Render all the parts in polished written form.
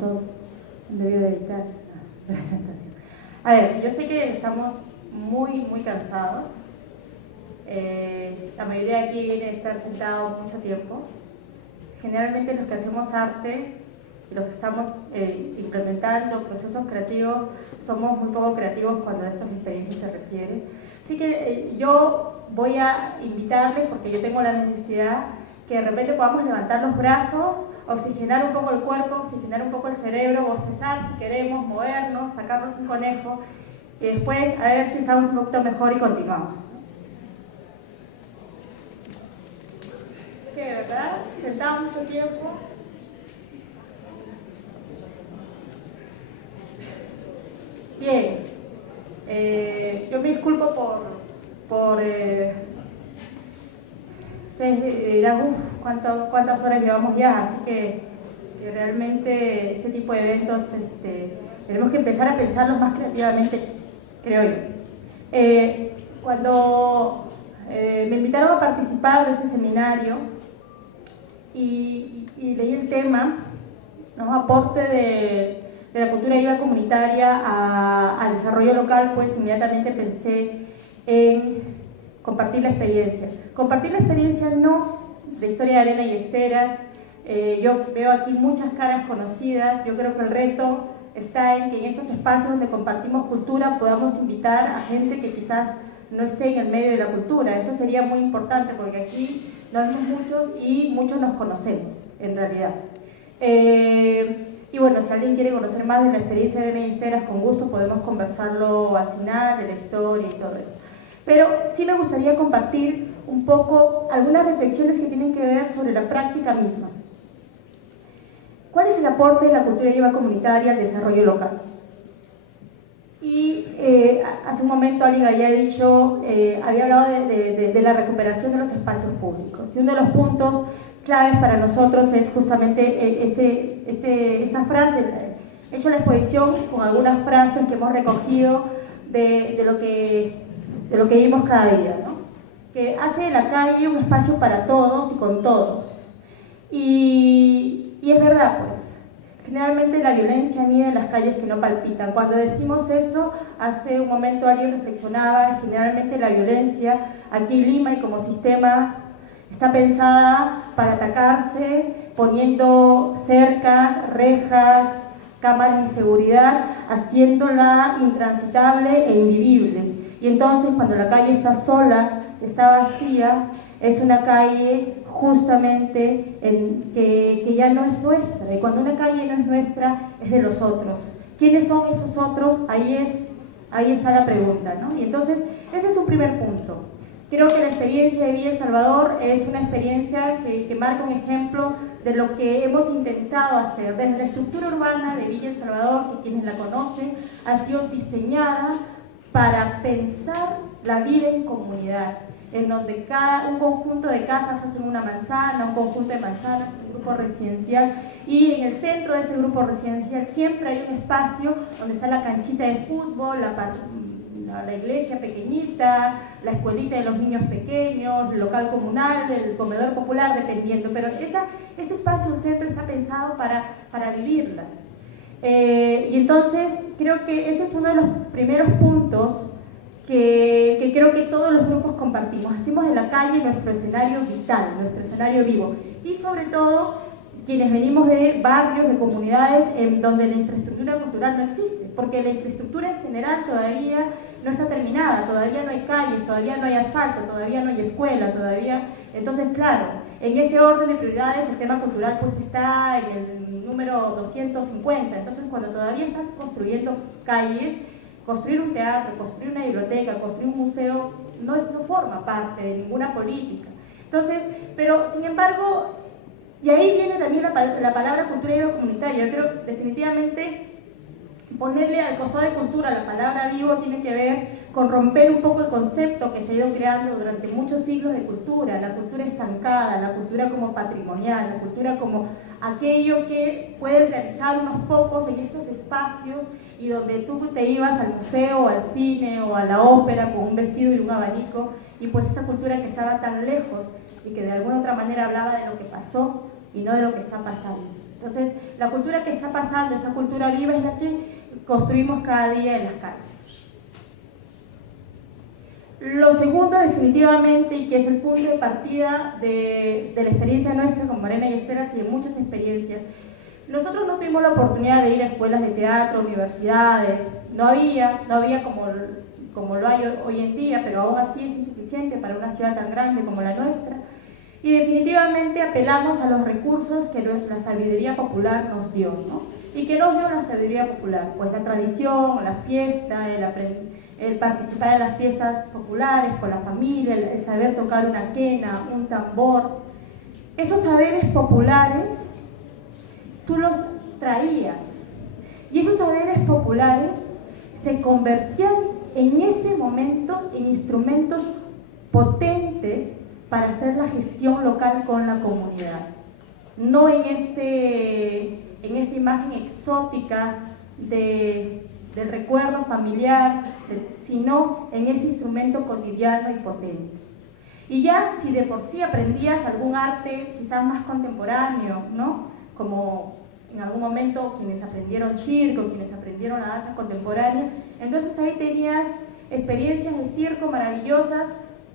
minutos debió dedicar a la presentación. A ver, yo sé que estamos muy cansados. La mayoría de aquí viene a estar sentado mucho tiempo. Generalmente los que hacemos arte y los que estamos implementando procesos creativos somos muy poco creativos cuando a estas experiencias se refiere. Así que yo voy a invitarles, porque yo tengo la necesidad, que de repente podamos levantar los brazos, oxigenar un poco el cuerpo, oxigenar un poco el cerebro, bostezar si queremos, movernos, sacarnos un conejo y después a ver si estamos un poquito mejor y continuamos. ¿Qué, verdad? Sentado mucho tiempo. Bien, yo me disculpo por cuántas horas llevamos ya, así que realmente este tipo de eventos tenemos que empezar a pensarlos más creativamente, creo yo. Cuando me invitaron a participar de este seminario y leí el tema, ¿no? Aporte de la cultura viva comunitaria al desarrollo local, pues inmediatamente pensé en compartir la experiencia. Compartir la experiencia no de Historia de Arena y Esteras. Yo veo aquí muchas caras conocidas. Yo creo que el reto está en que en estos espacios donde compartimos cultura podamos invitar a gente que quizás no esté en el medio de la cultura. Eso sería muy importante porque aquí nos vemos muchos y muchos nos conocemos, en realidad. Y bueno, si alguien quiere conocer más de la experiencia de Arena y Esteras, con gusto podemos conversarlo al final de la historia y todo eso. Pero sí me gustaría compartir un poco algunas reflexiones que tienen que ver sobre la práctica misma. ¿Cuál es el aporte de la cultura viva comunitaria al desarrollo local? Y hace un momento alguien había dicho, había hablado de la recuperación de los espacios públicos. Y uno de los puntos claves para nosotros es justamente esta frase. He hecho la exposición con algunas frases que hemos recogido de lo que vimos cada día, ¿no? Que hace de la calle un espacio para todos y con todos. Y es verdad, pues, generalmente la violencia anida en las calles que no palpitan. Cuando decimos eso, hace un momento alguien reflexionaba, generalmente la violencia aquí en Lima y como sistema está pensada para atacarse, poniendo cercas, rejas, cámaras de seguridad, haciéndola intransitable e invivible. Y entonces cuando la calle está sola, está vacía, es una calle justamente que ya no es nuestra. Y cuando una calle no es nuestra, es de los otros. ¿Quiénes son esos otros? Ahí está la pregunta, ¿no? Y entonces, ese es un primer punto. Creo que la experiencia de Villa El Salvador es una experiencia que marca un ejemplo de lo que hemos intentado hacer. Desde la estructura urbana de Villa El Salvador, que quienes la conocen, ha sido diseñada para pensar la vida en comunidad, en donde un conjunto de casas hacen una manzana, un conjunto de manzanas, un grupo residencial, y en el centro de ese grupo residencial siempre hay un espacio donde está la canchita de fútbol, la iglesia pequeñita, la escuelita de los niños pequeños, el local comunal, el comedor popular, dependiendo, pero ese espacio del centro está pensado para vivirla. Y entonces creo que ese es uno de los primeros puntos que creo que todos los grupos compartimos. Hacemos de la calle nuestro escenario vital, nuestro escenario vivo. Y sobre todo, quienes venimos de barrios, de comunidades en donde la infraestructura cultural no existe, porque la infraestructura en general todavía no está terminada, todavía no hay calles, todavía no hay asfalto, todavía no hay escuela, todavía... Entonces, claro, en ese orden de prioridades el tema cultural pues está en el número 250. Entonces, cuando todavía estás construyendo calles, construir un teatro, construir una biblioteca, construir un museo, no forma parte de ninguna política. Entonces, pero sin embargo, y ahí viene también la palabra cultura viva comunitaria. Yo creo que definitivamente ponerle al costado de cultura la palabra vivo tiene que ver con romper un poco el concepto que se ha ido creando durante muchos siglos de cultura, la cultura estancada, la cultura como patrimonial, la cultura como aquello que pueden realizar unos pocos en estos espacios y donde tú te ibas al museo, al cine o a la ópera con un vestido y un abanico, y pues esa cultura que estaba tan lejos y que de alguna otra manera hablaba de lo que pasó y no de lo que está pasando. Entonces, la cultura que está pasando, esa cultura viva, es la que construimos cada día en las calles. Lo segundo, definitivamente, y que es el punto de partida de la experiencia nuestra con Mariana y Esther, y de muchas experiencias, nosotros no tuvimos la oportunidad de ir a escuelas de teatro, universidades, no había como lo hay hoy en día, pero aún así es insuficiente para una ciudad tan grande como la nuestra. Y definitivamente apelamos a los recursos que la sabiduría popular nos dio, ¿no? ¿Y qué nos dio la sabiduría popular? Pues la tradición, la fiesta, el participar en las fiestas populares con la familia, el saber tocar una quena, un tambor. Esos saberes populares, tú los traías. Y esos saberes populares se convertían en ese momento en instrumentos potentes para hacer la gestión local con la comunidad. No en esta imagen exótica del recuerdo familiar, sino en ese instrumento cotidiano y potente. Y ya si de por sí aprendías algún arte quizás más contemporáneo, ¿no? Como en algún momento quienes aprendieron circo, quienes aprendieron la danza contemporánea, entonces ahí tenías experiencias de circo maravillosas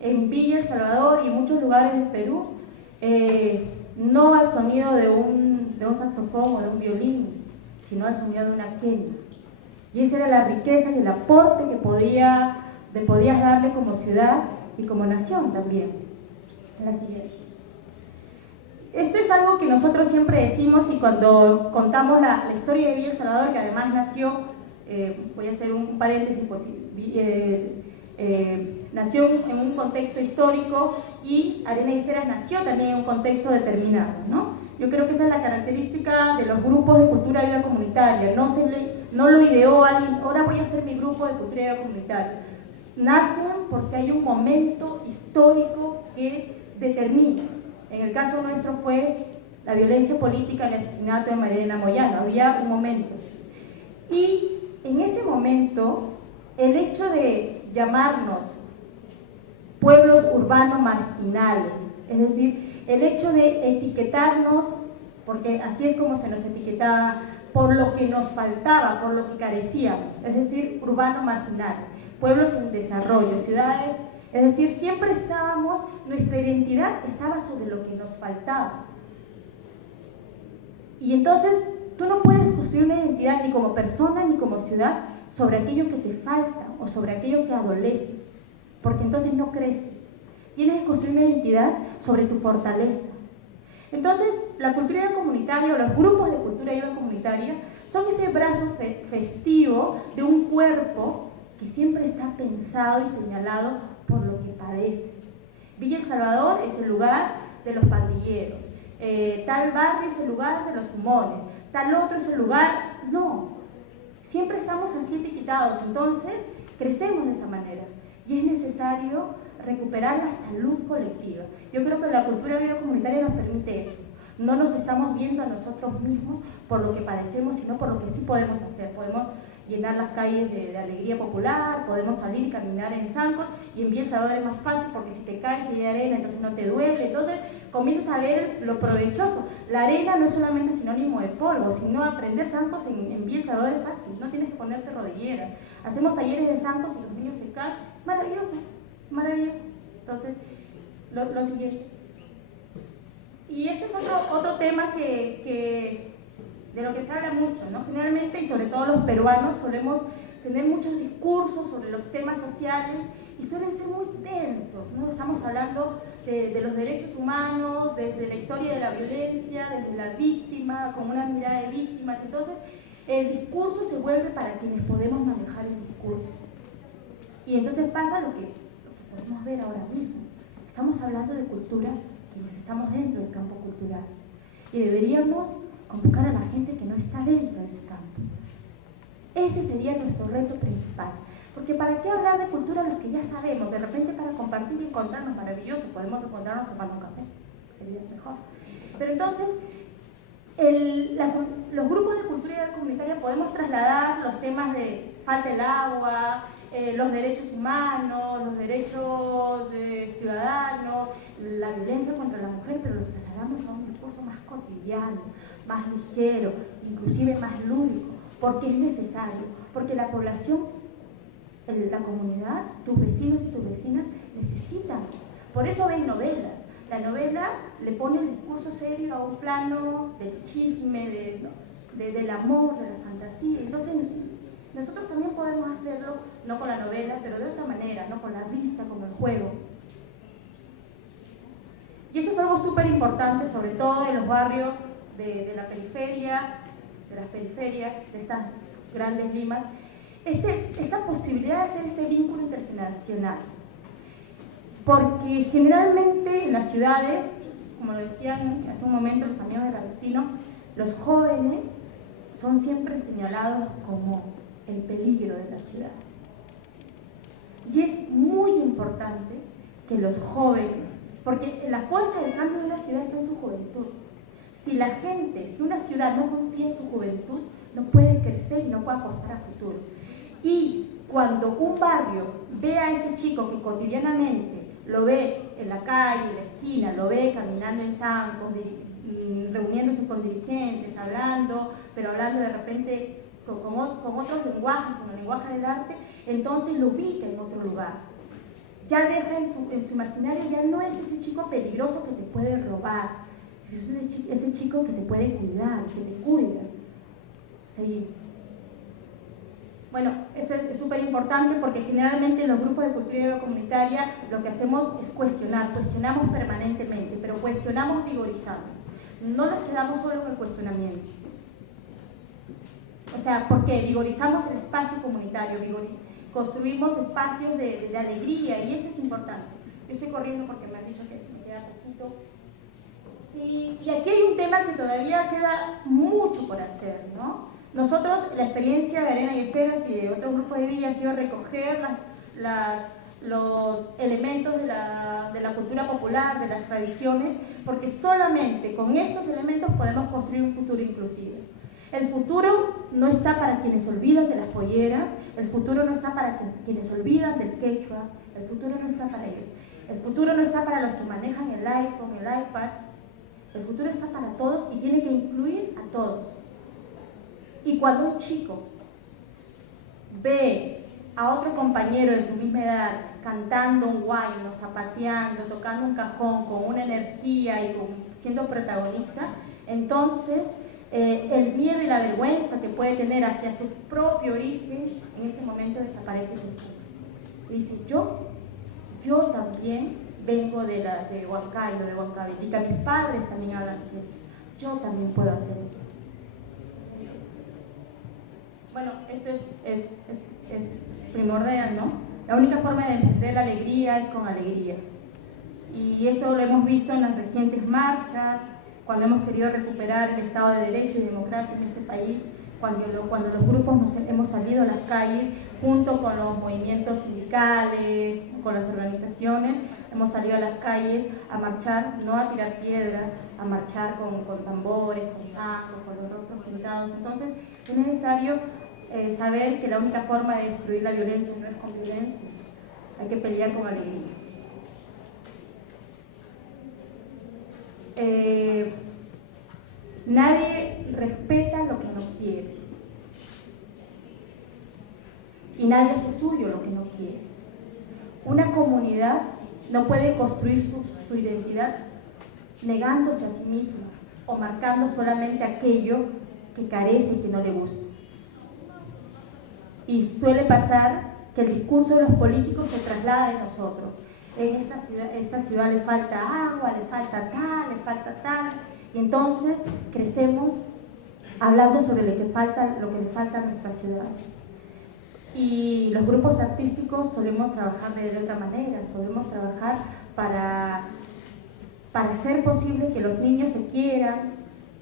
en Villa El Salvador y en muchos lugares del Perú, no al sonido de un saxofón o de un violín, sino al sonido de una quena. Y esa era la riqueza y el aporte que podías darle como ciudad y como nación también. La siguiente. Esto es algo que nosotros siempre decimos, y cuando contamos la historia de Villa El Salvador, que además nació, voy a hacer un paréntesis, pues, nació en un contexto histórico y Arena y Ceras nació también en un contexto determinado, ¿no? Yo creo que esa es la característica de los grupos de cultura viva comunitaria. No lo ideó alguien, ahora voy a hacer mi grupo de cultura viva comunitaria. Nacen porque hay un momento histórico que determina. En el caso nuestro fue la violencia política, el asesinato de María Elena Moyano. Había un momento. Y en ese momento, el hecho de llamarnos pueblos urbanos marginales, es decir, el hecho de etiquetarnos, porque así es como se nos etiquetaba, por lo que nos faltaba, por lo que carecíamos, es decir, urbano marginal, pueblos en desarrollo, ciudades, es decir, siempre nuestra identidad estaba sobre lo que nos faltaba. Y entonces tú no puedes construir una identidad ni como persona ni como ciudad sobre aquello que te falta o sobre aquello que adoleces, porque entonces no creces. Tienes que construir una identidad sobre tu fortaleza. Entonces, la cultura viva comunitaria o los grupos de cultura viva comunitaria son ese brazo festivo de un cuerpo que siempre está pensado y señalado por lo que padece. Villa El Salvador es el lugar de los pandilleros, tal barrio es el lugar de los fumones, tal otro es el lugar... No, siempre estamos así etiquetados, entonces crecemos de esa manera y es necesario recuperar la salud colectiva. Yo creo que la cultura viva comunitaria nos permite eso. No nos estamos viendo a nosotros mismos por lo que padecemos, sino por lo que sí podemos hacer. Podemos llenar las calles de alegría popular, podemos salir y caminar en zancos, y en Villa El Salvador es más fácil porque si te caes y hay arena, entonces no te duele, entonces comienzas a ver lo provechoso. La arena no es solamente sinónimo de polvo, sino aprender zancos en Villa El Salvador es fácil, no tienes que ponerte rodillera. Hacemos talleres de zancos y los niños se caen, maravilloso, maravilloso. Entonces, lo siguiente. Y este es otro tema de lo que se habla mucho, ¿no? Generalmente, y sobre todo los peruanos, solemos tener muchos discursos sobre los temas sociales y suelen ser muy densos, ¿no? Estamos hablando de los derechos humanos, desde la historia de la violencia, desde la víctima, con una mirada de víctimas. Entonces, el discurso se vuelve para quienes podemos manejar el discurso. Y entonces pasa lo que podemos ver ahora mismo. Estamos hablando de cultura quienes estamos dentro del campo cultural. Y deberíamos convocar a la gente que no está dentro de ese campo. Ese sería nuestro reto principal. Porque ¿para qué hablar de cultura los que ya sabemos? De repente para compartir y encontrarnos maravilloso, podemos encontrarnos tomando un café, sería mejor. Pero entonces, los grupos de cultura comunitaria podemos trasladar los temas de falta del agua, los derechos humanos, los derechos ciudadanos, la violencia contra la mujer, pero los trasladamos trasladamos a un discurso más cotidiano, más ligero, inclusive más lúdico, porque es necesario, porque la población, la comunidad, tus vecinos y tus vecinas necesitan. Por eso ven novelas. La novela le pone el discurso serio a un plano del chisme, del amor, de la fantasía. Entonces, nosotros también podemos hacerlo, no con la novela, pero de otra manera, no con la risa, con el juego. Y eso es algo súper importante, sobre todo en los barrios de la periferia, de las periferias, de estas grandes Limas, esta posibilidad de hacer ese vínculo intergeneracional. Porque generalmente en las ciudades, como lo decían hace un momento los amigos de Agostino, los jóvenes son siempre señalados como el peligro de la ciudad. Y es muy importante que los jóvenes, porque la fuerza del cambio de una ciudad está en su juventud. Si la gente, si una ciudad no confía en su juventud, no puede crecer y no puede apostar a futuro. Y cuando un barrio ve a ese chico que cotidianamente lo ve en la calle, en la esquina, lo ve caminando en zancos, reuniéndose con dirigentes, hablando, pero hablando de repente con otros lenguajes, con el lenguaje del arte, entonces lo ubica en otro lugar. Ya deja en su imaginario, ya no es ese chico peligroso que te puede robar, es ese chico que te puede cuidar, que te cuida. Sí. Bueno, esto es súper importante porque generalmente en los grupos de cultura comunitaria lo que hacemos es cuestionamos permanentemente, pero cuestionamos vigorizando. No nos quedamos solo con el cuestionamiento. O sea, porque vigorizamos el espacio comunitario, construimos espacios de alegría y eso es importante. Yo estoy corriendo porque me han dicho que me queda poquito. Y aquí hay un tema que todavía queda mucho por hacer, ¿no? Nosotros, la experiencia de Arena y Esteras y de otros grupos de Villa ha sido recoger los elementos de la cultura popular, de las tradiciones, porque solamente con esos elementos podemos construir un futuro inclusivo. El futuro no está para quienes olvidan de las polleras, el futuro no está para quienes olvidan del quechua, el futuro no está para ellos. El futuro no está para los que manejan el iPhone, el iPad, el futuro está para todos y tiene que incluir a todos. Y cuando un chico ve a otro compañero de su misma edad cantando un guayno, zapateando, tocando un cajón con una energía y siendo protagonista, entonces el miedo y la vergüenza que puede tener hacia su propio origen en ese momento desaparece. Y dice, yo también vengo de Huancayo, de Huancavelica, mis padres también hablan de eso, yo también puedo hacer eso. Bueno, esto es primordial, ¿no? La única forma de entender la alegría es con alegría. Y eso lo hemos visto en las recientes marchas, cuando hemos querido recuperar el Estado de Derecho y democracia en este país, cuando los grupos hemos salido a las calles, junto con los movimientos sindicales, con las organizaciones, hemos salido a las calles a marchar, no a tirar piedras, a marchar con tambores, con sacos, con los rostros pintados. Entonces, es necesario saber que la única forma de destruir la violencia no es con violencia, hay que pelear con alegría. Nadie respeta lo que no quiere y nadie hace suyo lo que no quiere. Una comunidad no puede construir su identidad negándose a sí misma o marcando solamente aquello que carece y que no le gusta. Y suele pasar que el discurso de los políticos se traslada en nosotros. En esta ciudad le falta agua, le falta tal, y entonces crecemos hablando sobre lo que le falta a nuestras ciudades. Y los grupos artísticos solemos trabajar de otra manera, solemos trabajar para hacer posible que los niños se quieran,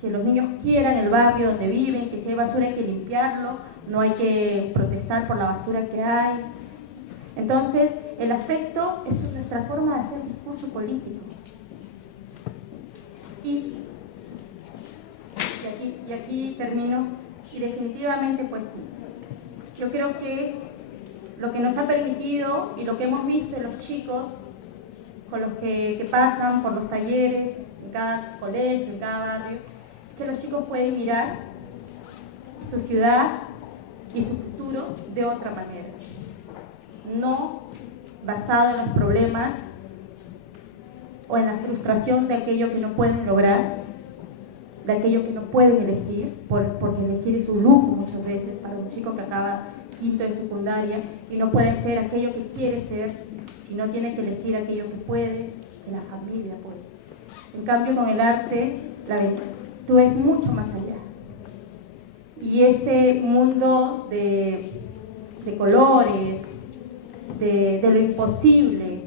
que los niños quieran el barrio donde viven, que si hay basura hay que limpiarlo, no hay que protestar por la basura que hay. Entonces, el afecto es nuestra forma de hacer discurso político. Y aquí termino, y definitivamente pues sí. Yo creo que lo que nos ha permitido y lo que hemos visto en los chicos con los que pasan por los talleres, cada colegio, en cada barrio, que los chicos pueden mirar su ciudad y su futuro de otra manera, no basado en los problemas o en la frustración de aquello que no pueden lograr, de aquello que no pueden elegir, porque elegir es un lujo muchas veces para un chico que acaba quinto de secundaria y no puede ser aquello que quiere ser, sino tiene que elegir aquello que puede, que la familia puede. En cambio, con el arte, tú ves mucho más allá. Y ese mundo de colores, de lo imposible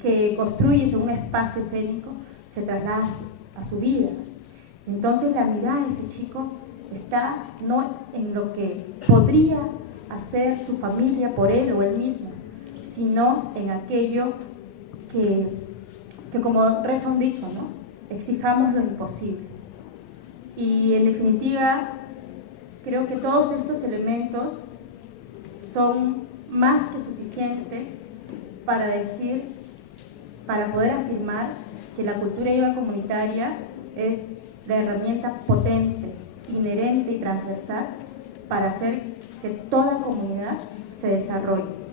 que construyes en un espacio escénico, se traslada a su vida. Entonces la mirada de ese chico está no en lo que podría hacer su familia por él o él mismo, sino en aquello que como reza un dicho, ¿no? Exijamos lo imposible. Y en definitiva, creo que todos estos elementos son más que suficientes para poder afirmar que la cultura IVA comunitaria es la herramienta potente, inherente y transversal para hacer que toda comunidad se desarrolle.